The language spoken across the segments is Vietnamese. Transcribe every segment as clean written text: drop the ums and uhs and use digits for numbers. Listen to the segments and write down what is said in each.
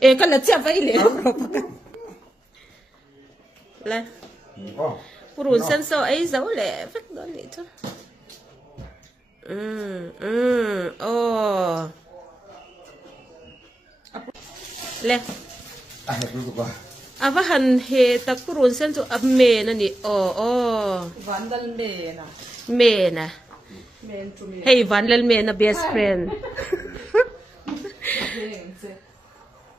ê cái là chép vậy liền rồi là purun sen so ấy giấu lẹ vắt đó lẹ chứ oh lẹ avahan he tak purun sen so amme na ni oh vandal me na me na hey vandal me na best friend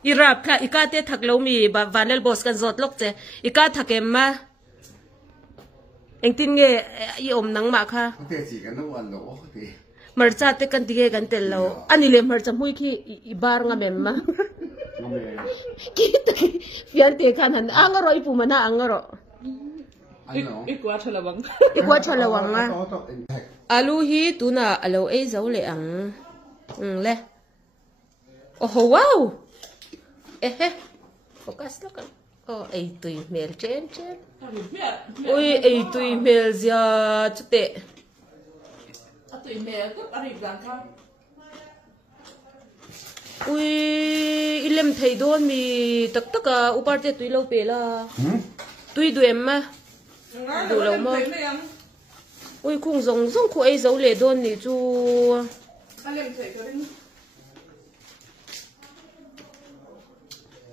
irap ka ikate thaklo mi ba vanel boss kan zot lok che ika thakem ma engtin nge i om nang ma kha te chi kan no an lo te marcha te kan tige kan tel lo ani le marcha hui ki i bar nga mem ma ki te fian te kan han angaro ipu mana angaro ikwa thalawang ma alu hi tuna alo e zo le ang le oh wow focus na kan oh ay tuy mel chen ui ay tuy mel zia chute tuy mel ko ari bang ka ui ilem thai don mi tak tak a upar te tuy lo pe la tuy duem ma du lo mo ui khung zong zong khu ai zo le don ni chu alem thai ko ring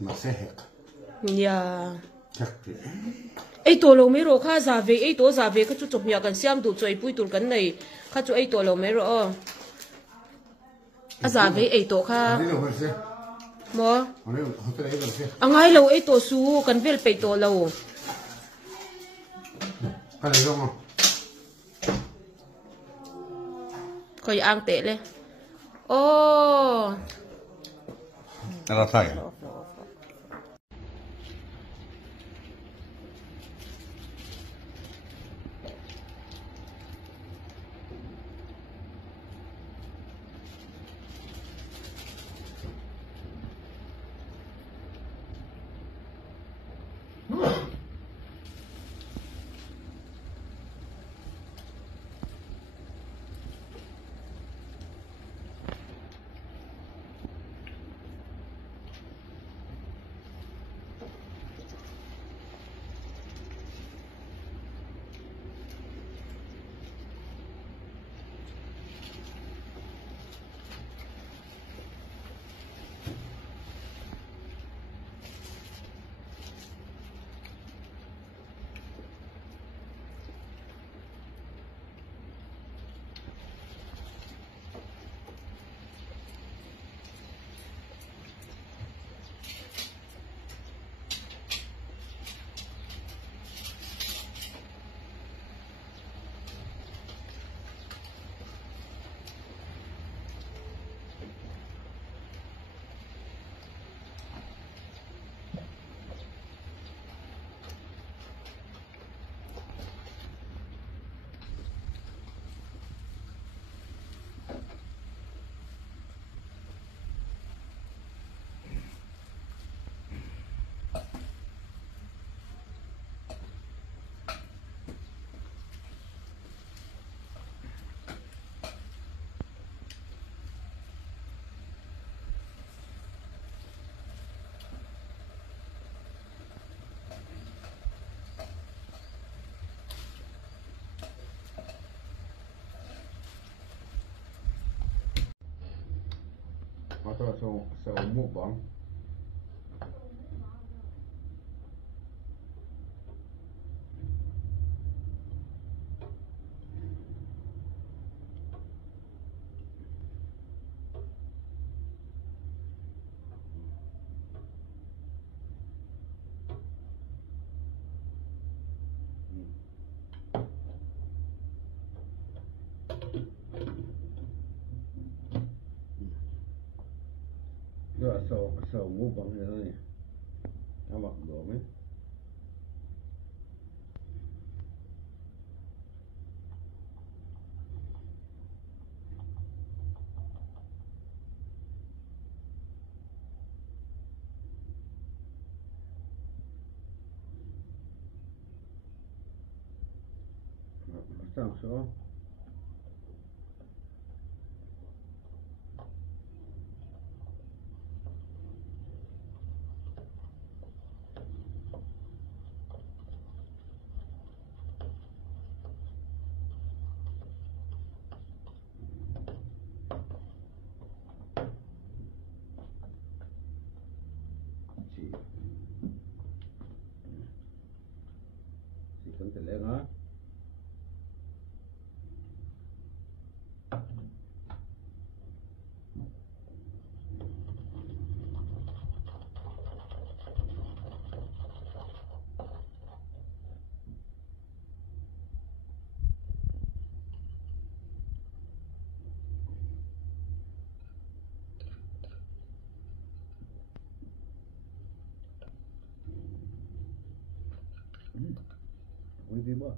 ma se hek ya tak te ai to lo me ro kha za ve ai to za ve ka chu chok ya kan siam du choi pui tur kan nei kha chu ai to lo me ro a za ve ai to kha ani lo se mo ani hotel ai lo se angai lo ai to su kan vel pe to lo ka le lo mo khoi ang te le ô ala thai so mu bang rồi so mu bang này nó mặc đồ mấy sao số đi bữa